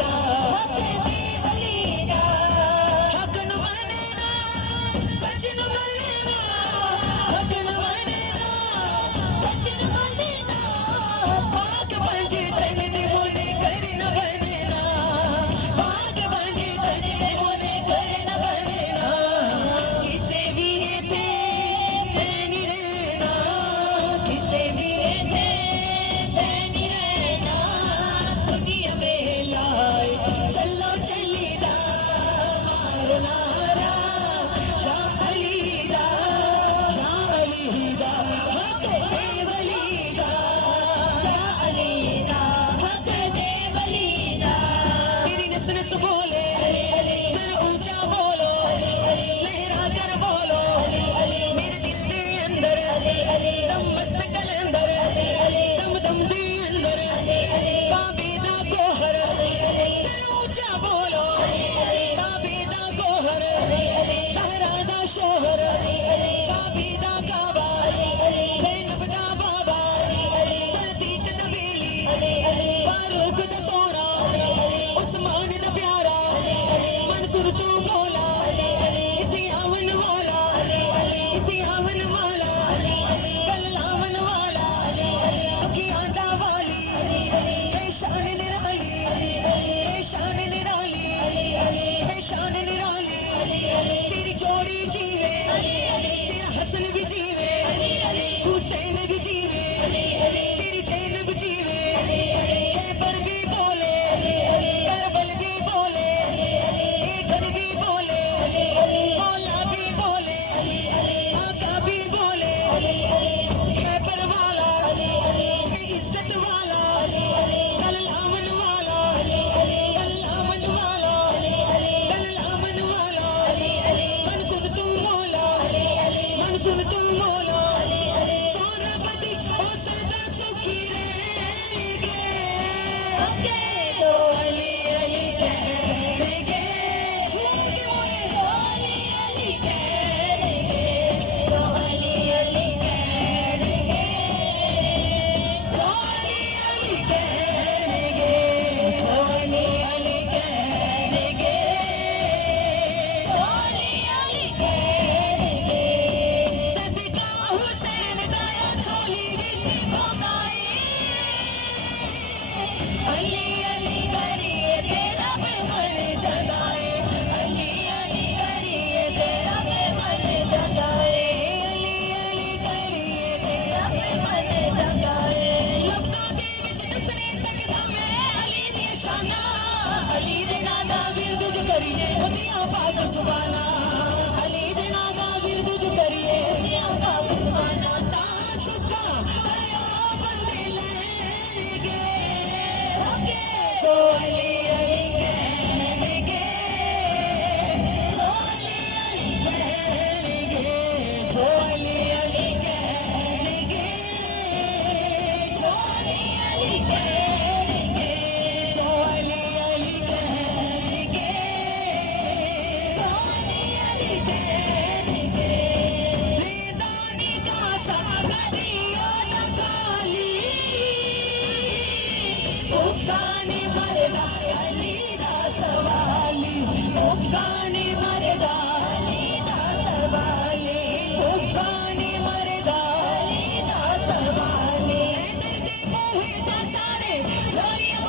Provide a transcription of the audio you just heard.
दा हक न माने ना सच न माने ना हक न माने ना सच न माने ना पाक पंजे तन ने मोने कर न बने ना पाक पंजे तन ने मोने कर न बने ना किसे भी थे नहीं रहना किसे भी थे नहीं रहना दुनिया में लाए चलो चलीदा मारना रा शाह अली दा हक दे वलीदा शाह अली दा हक दे वलीदा तेरी नस नस बोले सर ऊंचा बोलो लहरा कर बोलो मेरे दिल दे अंदर दम मस्त कलंदर दम दम दे अंदर काबेदा गोहर सर ऊंचा बोलो काबेदा गोहर सहरा दा शोहर काबेदा काबा ज़ैनब दा बाबा सदीक नबीली फारूक दा सोना उस्मान दा प्यारा मन तुर तू मौला इसी आवन वाला इसी आवन वाला कल आवन वाला अखियां दा वाली ए शान निराली ए शान निराली ए शान निराली तेरी जोड़ी जीवे तेरा हसन भी जीवे हुसैन भी जीवे तेरी ज़ैनब जीवे खैबर भी बोले करबल भी बोले घर भी बोले मौला भी बोले आका भी बोले खैबर वाला इज्जत वाला कल आमन वाला कल आमन वाला कल आमन वाला मन कुन तुम मौला मन कुन तुम मौला सोना बदी ओ सदा सुखी रहेंगे तो अली अली कहेंगे झूम के बोले तो अली अली कहेंगे तो अली अली कहेंगे तो अली अली कहेंगे तो अली अली कहेंगे तो अली अली कहेंगे सदका हुसैन दाया छोली विच भोगाई अली अली करिए तेरा पे मन जगाए अली अली करिए तेरा पे मन जगाए अली अली करिए तेरा पे मन जगाए लफ्ज़ां दे विच दस नहीं सकदा मैं अली दी शाना अली दे नाम दा विरद करिए ओदियां पाक सुभाना अली दे नाम दा विरद करिए ओदियां पाक सुभाना सांस का दया बंदे लेंगे तो अली अली कहेंगे तो अली अली कहेंगे तो अली अली कहेंगे तो अली अली कहेंगे तो अली अली कहेंगे तो अली अली कहेंगे मैदानी का सदियों तक खाली उकाने मरदा अली दा सवाली उकाने मरदा अली दा सवाली उकाने मरदा अली दा सवाली दर्द मोहे दा सारे झोलियां